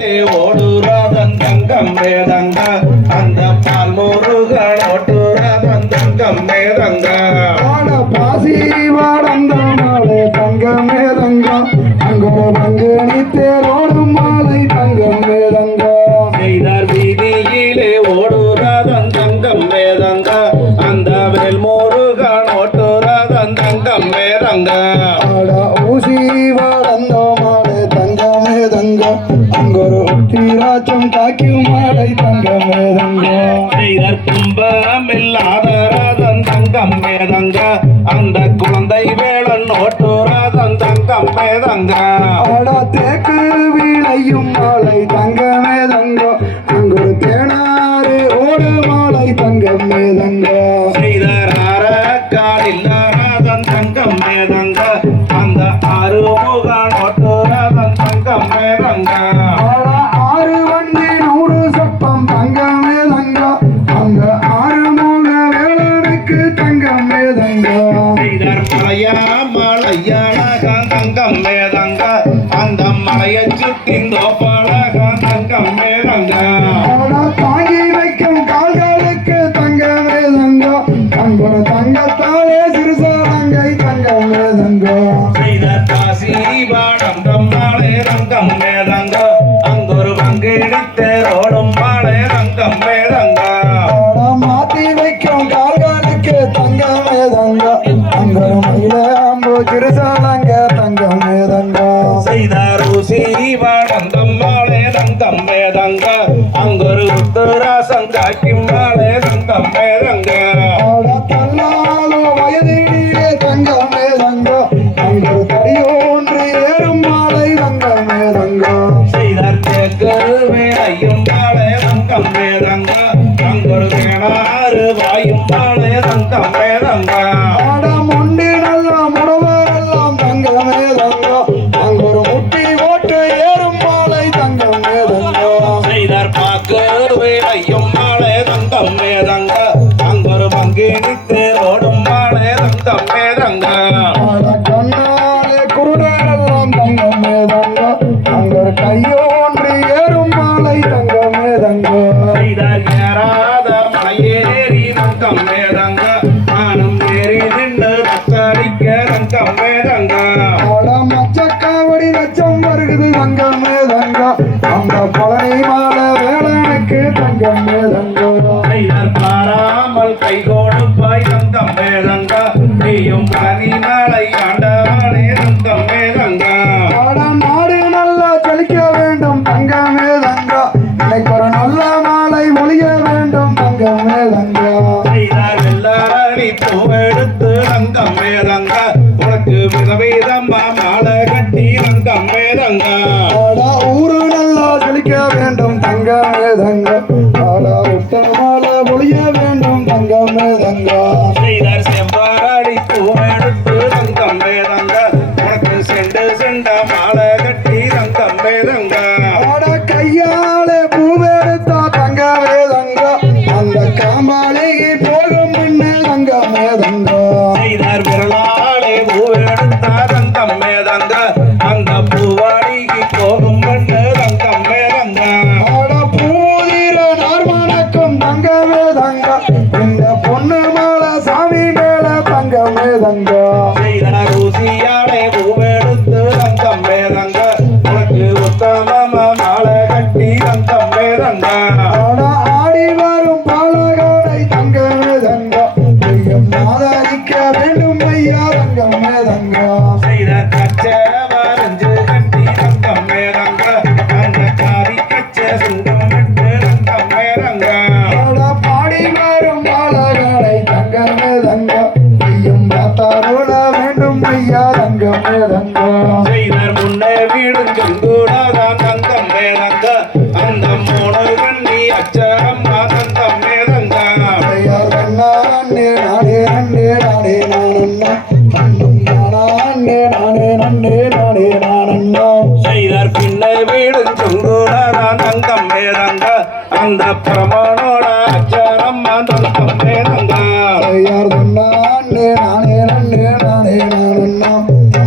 வீதியிலே ஓடுறாதன் தங்கம் மேதங்க அந்த பால் முருகன் ஓட்டுறாதன் தங்கம் மேதங்க பாசி வாடந்த மாலை தங்கம் மேதங்க அங்கோ பங்குனி தேரோடும் மாலை தங்கம் மேதங்க செய்தார் வீதியிலே ஓடுறாதன் தங்கம் மேதங்க அந்த வேல் முருகன் ஓட்டுறாதன் தங்கம் மேதங்க ஊசி வாடந்த மாலை தங்கம் மேதங்க அங்கொரு உத்திராட்சம் காக்கும் மாலை தங்கம் மேதங்க செய்தார் கும்பம் இல்லாதராதன் தங்கம் மேதங்க அந்த குழந்தை வேளன் ஓட்டுறாதன் தங்கம் மேதங்க தேக்கு வீணையும் மாலை தங்கம் மேதங்க அங்கொரு தேனாறு ஓடு மாலை தங்கம் மேதங்க செய்தார் ஆரக்காலில்லாதன் தங்கம் மேதங்க அந்த ஆறுமுகன் ஓட்டுறாதன் தங்கம் மேதங்க ஆறு வண்டி 100 சப்பம் தங்கம் மேதங்க அந்த ஆறுமுக வேளனுக்கு தங்கம் மேதங்க செய்தார் மலையாளக தங்கம் மேதங்க அந்த மலையை சுத்திந்தோ பழக தங்கம் மேதங்க தாங்கி வைக்கும் கால்களுக்கு தங்கம் மேதங்க அன்பொரு தங்கத்தாலே சிறுசாலங்கை தங்கம் மேதங்க செய்தார் காசி பாடம் தம்மாளே தங்கம் மேதங்க அங்கொரு பங்கெடுத்தேரோடும் மாளே தங்கம் மேதங்க மாத்தி வைக்கும் கால்களுக்கு தங்கம் மேதங்க அங்கொரு மயில அம்பு சிறுசாலங்க தங்கம் மேதங்க செய்தார் ஊசி பாடம் தம்மாளே தங்கம் மேதங்க அங்கொரு உத்தராசம் காக்கி மாளே தங்கம் மேதங்க தன்னாலோ வயதிலே தங்கம் மேதங்க அங்கொரு தடியோன்று ஏறும் மாலை தங்கம் மேதங்க செய்தார் தேக்கரு வேலையும் மாளே தங்கம் மேதங்க அங்கொரு தேனாறு வாயும் மாளே தங்கம் மேதங்க முண்டி நல்ல முடவரெல்லாம் தங்கம் மேதங்க அங்கொரு முட்டி ஓட்டு ஏறும் மாலை தங்கம் மேதங்க செய்தார் பாக்கு வேலையும் மாளே தங்கம் மேதங்க அங்கொரு பங்கினி தேரோடும் மாளே தங்கம் மேதங்க கண்ணாலே குருடரெல்லாம் தங்கம் மேதங்க அங்கொரு கையோன்று ஏறும் மாலை தங்கம் மேதங்க செய்தார் ஏறாத மலையேறி தங்கம் மேதங்க நானும் ஏறி நின்று தத்தரிக்க தங்கம் மேதங்க மச்சக்காவடி லட்சம் வருகுது தங்கம் மேதங்க அந்த பழனி மாலை வேளனுக்கு தங்கம் மேதங்க செய்தார் பாராமல் கை கொடுப்பாய் தங்கம் மேதங்க நீயும் பனி மலை ஆண்டவனே தங்கம் மேதங்க நாடு நல்லா செழிக்க வேண்டும் தங்கம் மேதங்க இன்னைக்கு ஒரு நல்ல மாலை ஒளிய வேண்டும் தங்கம் மேதங்க செய்தார் வெள்ளாரி பூவெடுத்து தங்கம் மேதங்க உனக்கு விதவிதமா மாலை கட்டி தங்கம் மேதங்க ஊரு நல்லா செழிக்க வேண்டும் தங்கம் மேதங்க விட்ட மாலை ஒளிய வேண்டும் தங்கம் மேதங்க செய்தார் செம்பாடி பூவெடுத்து தங்கம் மேதங்க உனக்கு செண்டு செண்ட மாலை கட்டி தங்கம் மேதங்க கையாலே பூவெடுத்தா தங்க மேதங்க அந்த காமாளிகை போகும் முன்னே தங்க மேதங்க செய்தார் விரலாளே பூவெடுத்தா தங்கம் மேதங்க அந்த பூவாடிக்கு போகும் பண்ணு தங்கம் மேதங்க பூதிர நார்மணக்கும் தங்க மேதங்க இந்த பொண்ணு மாலை சாமி மேல தங்க மேதங்க செய்தார் ஊசியாளே பூவெடுத்து தங்கம் மேதங்க உனக்கு உத்தமமா மாலை கட்டி தங்கம் மேதங்க ஆடி வரும் பாலகாடை தங்க மேதங்க ஆதரிக்க வேண்டும் ஐயா தங்க மேதங்க செய்தார் கச்சை வரைஞ்சு கட்டி தங்கம் மேதங்க அந்த காரி கச்சை சுங்கம் விட்டு தங்கம் மேதங்க பாடி வரும் பாலகாடை தங்க மேதங்க ஐயம் பார்த்தாரோட வேண்டும் ஐயா தங்க மேதங்க செய்தார் முன்னே வீடும் செங்கூடாதான் தங்கம் மேதங்க அந்த மூணு கண்ணி அச்சரம்மா தங்கம் மேதங்க ஐயார் கண்ணா நன்னே நானே நன்னே நானே நானண்ணா நானே நானே நன்னே நானே நானண்ணா செய்தார் பின்னை வீடும் செங்கூடாதான் தங்கம் மேதங்க அந்த பிரமணோட அச்சரம்மா தங்கம் மேதங்க ஐயார் கண்ணா நன்னே நானே நன்னே நானே நானண்ணா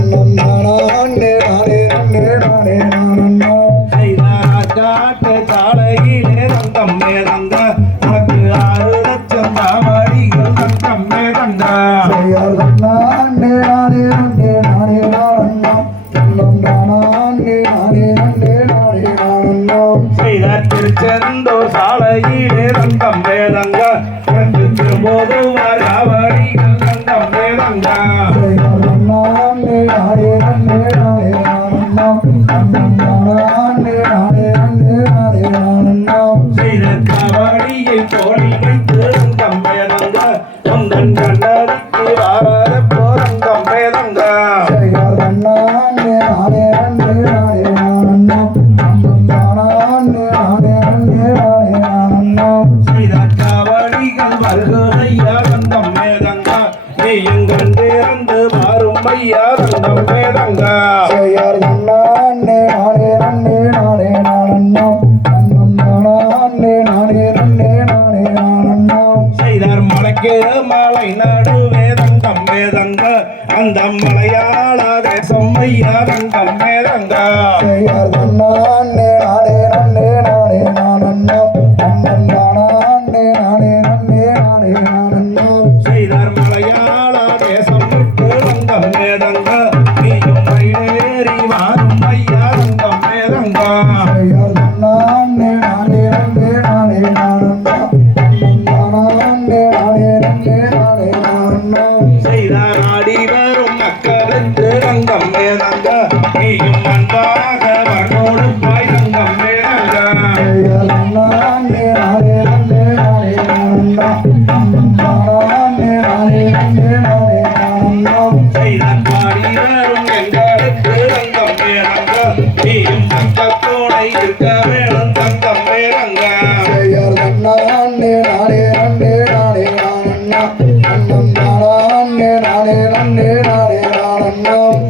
நானே நானே நன்னே நானே நானண்ணா செய்தார் காட்டு சாலையிலே தங்கம் மேதங்க உனக்கு 6 லட்சம் தாவடிகள் தங்கம் மேதங்க செய்யார் தன்னானே நானே நன்னே நானே நானண்ணம் தன்னம் தானானே நானே நன்னே நானே நானண்ணம் செய்தார் திருச்செந்தூர் சாலையிலே தங்கம் மேதங்க உனக்கு திரும்போதுவார் தாவடிகள் தங்கம் மேதங்க செய்யார் தன்னானே நானே நன்னே நானே நானண்ணம் தன்னம் தானானே நானே நன்னே நானே நானண்ணம் செய்த தாவடியை தோளில் வைத்து தங்கம் மேதங்க உந்தன் கண்ணறிக்கு வாராத போரங்கம் மேதங்க செய்யார் தன்னானே நானே நன்னே நானே நானண்ணம் தன்னம் தானானே நானே நன்னே நானே நானண்ணம் செய்த தாவடிகள் வருகையா தங்கம் மேதங்க நீயும் கண்டு இறந்து மாறும் ஐயா தங்கம் மேதங்க செய்யார் தன்னானே நானே நன்னே நானே நானண்ணம் தன்னம் தானானே நானே நன்னே நானே நானண்ணம் செய்தார் மலைக்கு மலை நடுவே தங்கம் மேதங்க அந்த மலையாள தேசம் ஐயா தங்கம் மேதங்க செய்யார் தன்னானே நானே நன்னே நானே நானண்ணம் தன்னம் தானானே நானே நன்னே நானே நானண்ணம் செய்தார் மலையாள தேசம் விட்டு தங்கம் மேதங்க நீயும் மயிலேறி வாரும் ஐயா தங்கம் மேதங்க செய்யார் தன்னானே நானே நன்னே நானே நானண்ணம் தன்னம் தானானே நானே நன்னே நானே நானண்ணம் செய்தார் ஆடி வரும் மக்களுக்கு தங்கம் மேதங்க நீயும் அன்பாக வரனோடு பாய் தங்கம் மேதங்க செய்யார் தன்னானே நானே நன்னே நானே நானண்ணம் தன்னம் தானானே நானே நன்னே நானே நானண்ணம் செய்தார் பாடி வரும் எங்களுக்கு தங்கம் மேதங்க நீயும் தங்க துணை இருக்க வேணும் தங்கம் மேதங்க செய்யார் தன்னானே நானே நன்னே நானே நானண்ணம் தன்னம் தானானே நானே நன்னே நானே நானண்ணம்